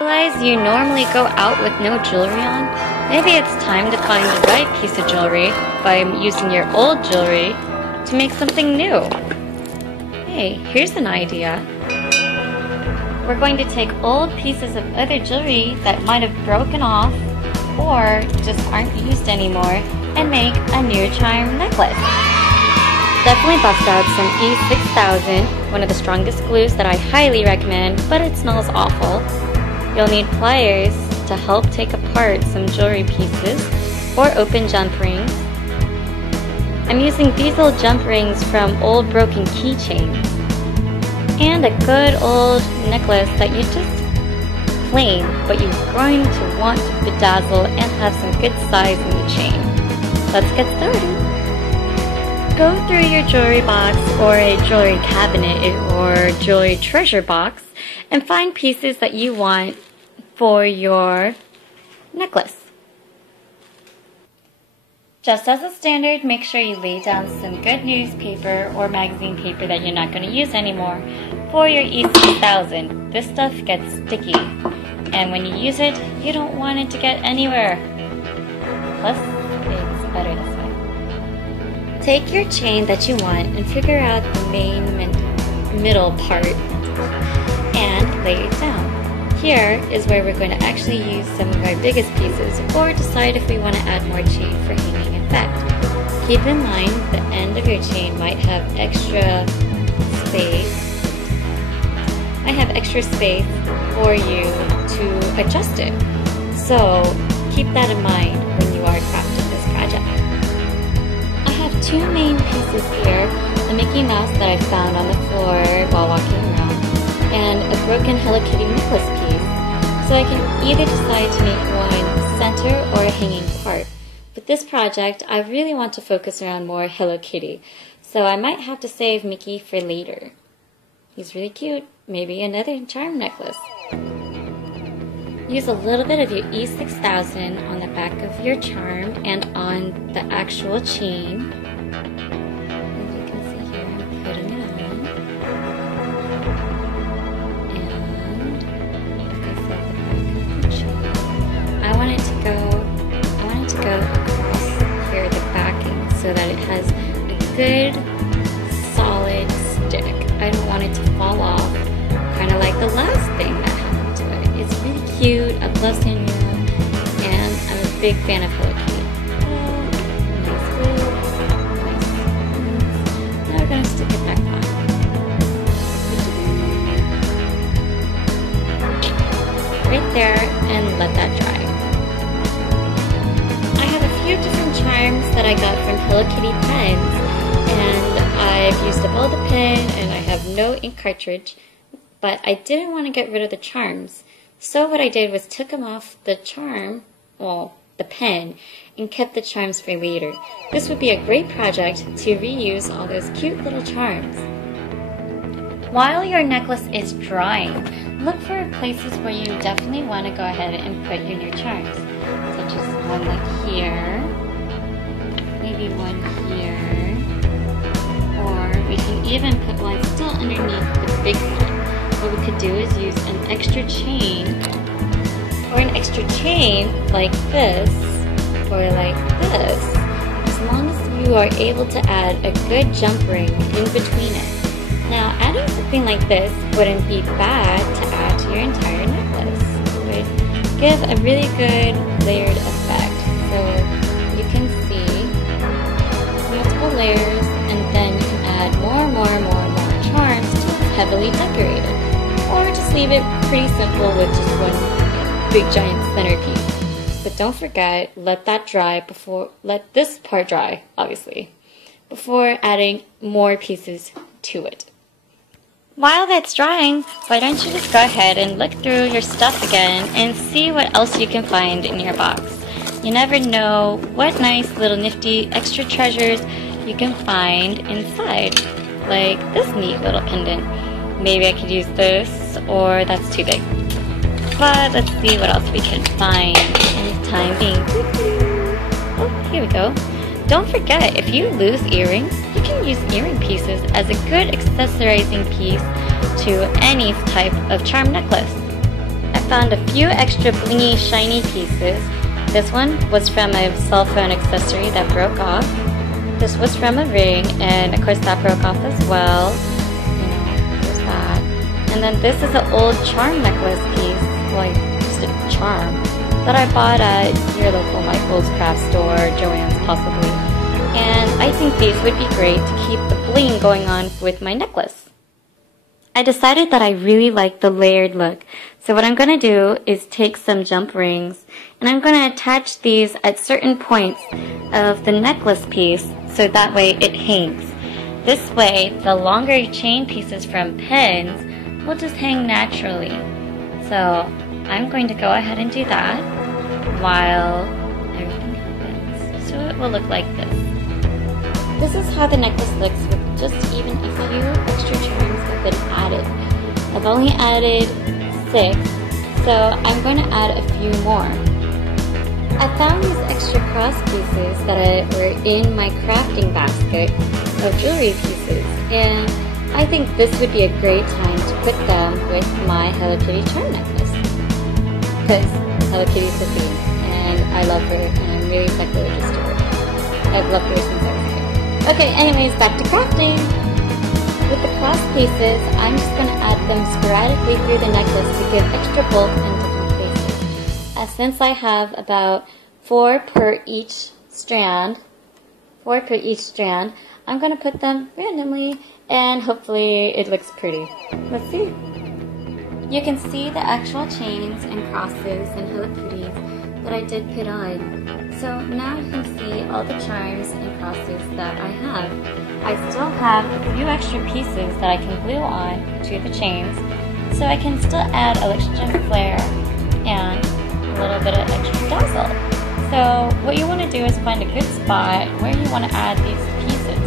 Realize you normally go out with no jewelry on? Maybe it's time to find the right piece of jewelry by using your old jewelry to make something new. Hey, here's an idea. We're going to take old pieces of other jewelry that might have broken off or just aren't used anymore and make a new charm necklace. Definitely bust out some E6000, one of the strongest glues that I highly recommend, but it smells awful. You'll need pliers to help take apart some jewelry pieces or open jump rings. I'm using these old jump rings from old broken keychains. And a good old necklace that you just plain, but you're going to want to bedazzle and have some good size in the chain. Let's get started. Go through your jewelry box or a jewelry cabinet or jewelry treasure box and find pieces that you want for your necklace. Just as a standard, make sure you lay down some good newspaper or magazine paper that you're not going to use anymore for your E6000. This stuff gets sticky, and when you use it, you don't want it to get anywhere. Plus, it's better this way. Take your chain that you want and figure out the main middle part and lay it down. Here is where we're going to actually use some of our biggest pieces or decide if we want to add more chain for hanging effect. Keep in mind the end of your chain might have extra space. I have extra space for you to adjust it. So keep that in mind when you are crafting this project. I have two main pieces here, the Mickey Mouse that I found on the floor while walking around, and a broken Hello Kitty necklace piece. So I can either decide to make one center or a hanging part. With this project, I really want to focus around more Hello Kitty, so I might have to save Mickey for later. He's really cute. Maybe another charm necklace. Use a little bit of your E6000 on the back of your charm and on the actual chain. As you can see here, I'm putting it on. And like I said, the back of the chain. I want it to go across here, the backing, so that it has a good solid stick. I don't want it to fall off, kind of like the last thing that happened to it. It's really cute. I love Sanrio, and I'm a big fan of Hello Kitty. Nice glue, nice. Now we're going to stick it back on. Right there, and let that dry. I have a few different charms that I got from Hello Kitty pens, and I've used up all the pen, and I have no ink cartridge, but I didn't want to get rid of the charms. So what I did was took them off the charm, well, the pen, and kept the charms for later. This would be a great project to reuse all those cute little charms. While your necklace is drying, look for places where you definitely want to go ahead and put your new charms, such as one like here, maybe one here, or we can even put one still underneath the big one. What we could do is use an extra chain, or an extra chain like this, or like this, as long as you are able to add a good jump ring in between it. Now, adding something like this wouldn't be bad to add to your entire necklace. It would give a really good layered effect. So you can see multiple layers, and then you can add more charms to heavily decorated. Or just leave it pretty simple with just one big giant centerpiece. But don't forget, let this part dry, obviously, before adding more pieces to it. While that's drying, why don't you just go ahead and look through your stuff again and see what else you can find in your box. You never know what nice little nifty extra treasures you can find inside, like this neat little pendant. Maybe I could use this, or that's too big. But let's see what else we can find in the time being. Oh, here we go. Don't forget, if you lose earrings, you can use earring pieces as a good accessorizing piece to any type of charm necklace. found a few extra blingy, shiny pieces. This one was from a cell phone accessory that broke off. This was from a ring, and of course that broke off as well. There's that. And then this is an old charm necklace piece, like just a charm, that I bought at your local Michael's craft store, Joann's possibly. And I think these would be great to keep the bling going on with my necklace. I decided that I really like the layered look. So what I'm going to do is take some jump rings and I'm going to attach these at certain points of the necklace piece so that way it hangs. This way the longer chain pieces from pins will just hang naturally. So I'm going to go ahead and do that while everything happens. So it will look like this. This is how the necklace looks with just even a few extra charms have been added. I've only added 6, so I'm going to add a few more. I found these extra cross pieces that were in my crafting basket of jewelry pieces, and I think this would be a great time to put them with my Hello Kitty charm necklace. Because Hello Kitty's the theme, and I love her, and I'm really psychologist to her. I've loved her since I was a kid. Okay, anyways, back to crafting. With the cross pieces, I'm just going to add them sporadically through the necklace to give extra bulk in different places. Since I have about 4 per each strand, I'm going to put them randomly and hopefully it looks pretty. Let's see. You can see the actual chains and crosses and Hello Kitties that I did put on. So now you can see all the charms and crosses that I have. I still have a few extra pieces that I can glue on to the chains, so I can still add a extra flair and a little bit of extra dazzle. So what you want to do is find a good spot where you want to add these pieces.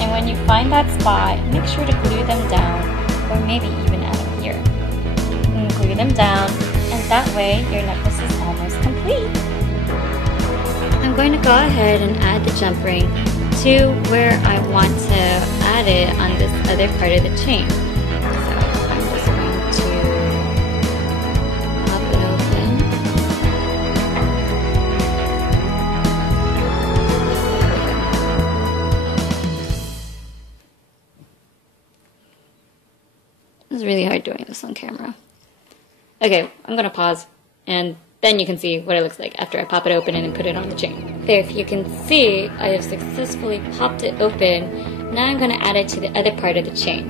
And when you find that spot, make sure to glue them down, or maybe even add them here. And glue them down, and that way your necklace is almost complete. I'm going to go ahead and add the jump ring to where I want to add it on this other part of the chain. So I'm just going to pop it open. It's really hard doing this on camera. Okay, I'm going to pause and then you can see what it looks like after I pop it open and then put it on the chain. There, if you can see, I have successfully popped it open. Now I'm going to add it to the other part of the chain.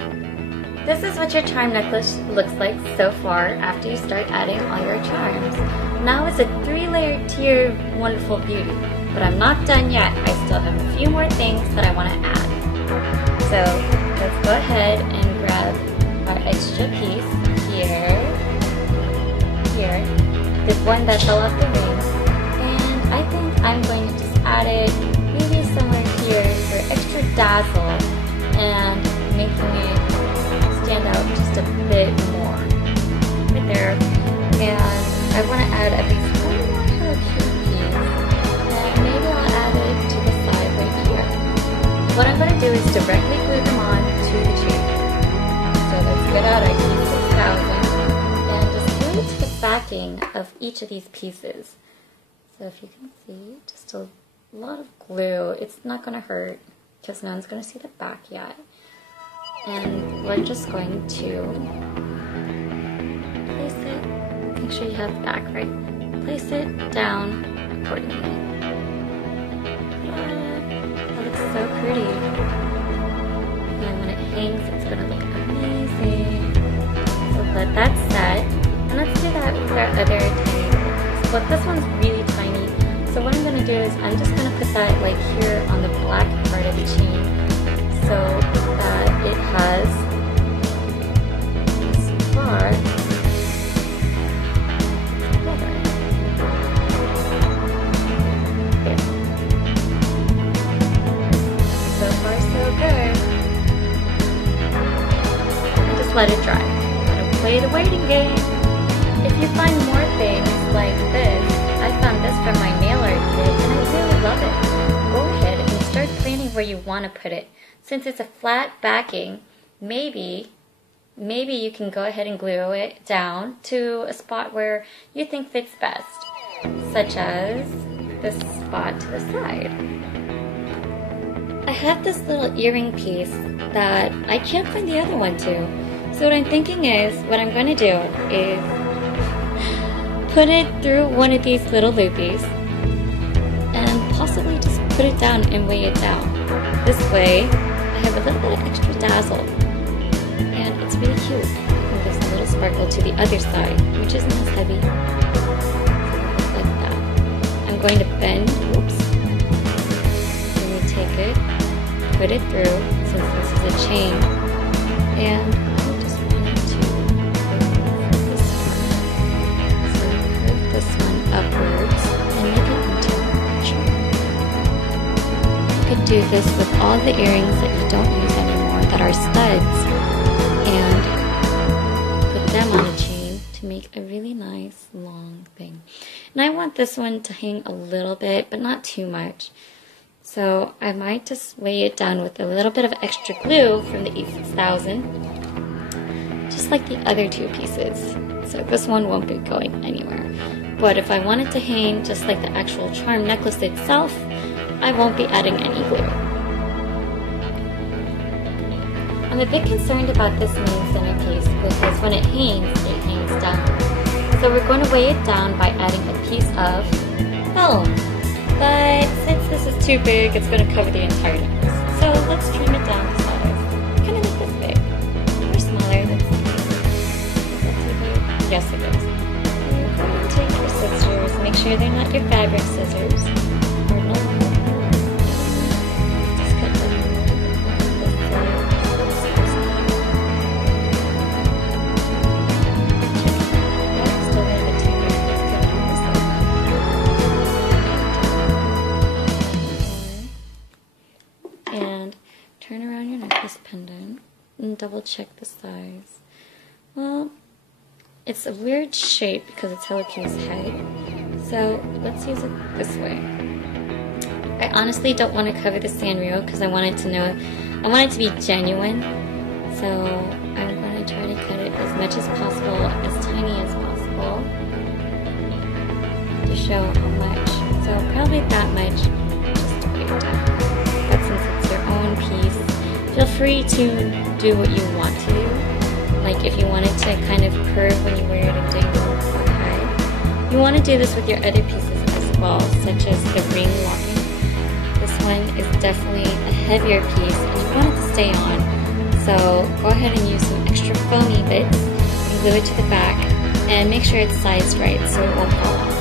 This is what your charm necklace looks like so far after you start adding all your charms. Now it's a 3-layer tier wonderful beauty, but I'm not done yet. I still have a few more things that I want to add. So let's go ahead and grab our extra piece here. This one that fell off the ring, and I think I'm going to just add it maybe somewhere here for extra dazzle and making it stand out just a bit more. Right there. And I want to add at least one more Hello Kitty piece, and maybe I'll add it to the side right here. What I'm going to do is directly glue them on to the chain. So let's get out our E6000. To the backing of each of these pieces. So if you can see, just a lot of glue. It's not going to hurt because no one's going to see the back yet. And we're just going to place it, make sure you have the back right. Place it down accordingly. That looks so pretty. And when it hangs, it's going to look amazing. So let that set. And let's do that with our other tiny ones. But this one's really tiny. So what I'm going to do is I'm just going to put that like here on the black part of the chain so that it has this bar together. There. So far so good. And just let it dry. Gotta play the waiting game. If you find more things like this, I found this from my nail art kit and I really love it. Go ahead and start planning where you want to put it. Since it's a flat backing, maybe maybe you can go ahead and glue it down to a spot where you think fits best, such as this spot to the side. I have this little earring piece that I can't find the other one too. So what I'm thinking is, what I'm going to do is put it through one of these little loopies and possibly just put it down and weigh it down. This way, I have a little bit of extra dazzle. And it's really cute. And there's a little sparkle to the other side, which isn't as heavy. Like that. I'm going to bend, oops. Let me take it, put it through, since this is a chain, and I just wanted to curve this one. So curve this one upwards and make it into a chain. You could do this with all the earrings that you don't use anymore that are studs, and put them on a chain to make a really nice long thing. And I want this one to hang a little bit, but not too much. So I might just weigh it down with a little bit of extra glue from the E6000, just like the other two pieces. So this one won't be going anywhere. But if I want it to hang just like the actual charm necklace itself, I won't be adding any glue. I'm a bit concerned about this main centerpiece because when it hangs down. So we're going to weigh it down by adding a piece of foam. But since this is too big, it's going to cover the entire necklace. So let's trim it down to size. Kind of like this big. Or smaller. Is that too big? Yes, it is. You're going to take your scissors. Make sure they're not your fabric scissors. Or no. Just cut them a little bit this side. Still a little bit too big. Let's cut it on this side. And turn around your necklace pendant and double check the size. Well, it's a weird shape because it's Hello Kitty's head, so let's use it this way. I honestly don't want to cover the Sanrio because I want it to be genuine, so I'm going to try to cut it as much as possible, as tiny as possible, to show how much. So probably that much, just to weigh it down. But since it's your own piece, feel free to do what you want to do. Like if you wanted to kind of curve when you wear it and dangle or hide. You want to do this with your other pieces as well, such as the ring locking. This one is definitely a heavier piece and you want it to stay on. So go ahead and use some extra foamy bits and glue it to the back and make sure it's sized right so it won't fall off.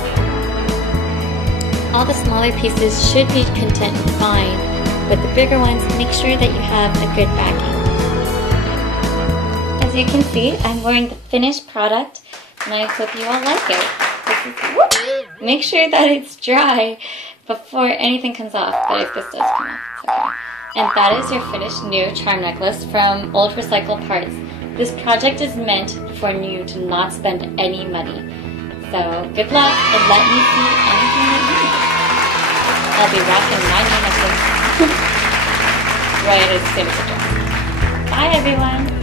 All the smaller pieces should be content and fine, but the bigger ones, make sure that you have a good backing. As you can see, I'm wearing the finished product, and I hope you all like it. Make sure that it's dry before anything comes off, but if this does come off, it's okay. And that is your finished new charm necklace from old recycled parts. This project is meant for you to not spend any money. So good luck, and let me see anything that you need. I'll be rocking my new necklace right as soon as it drops. Bye everyone!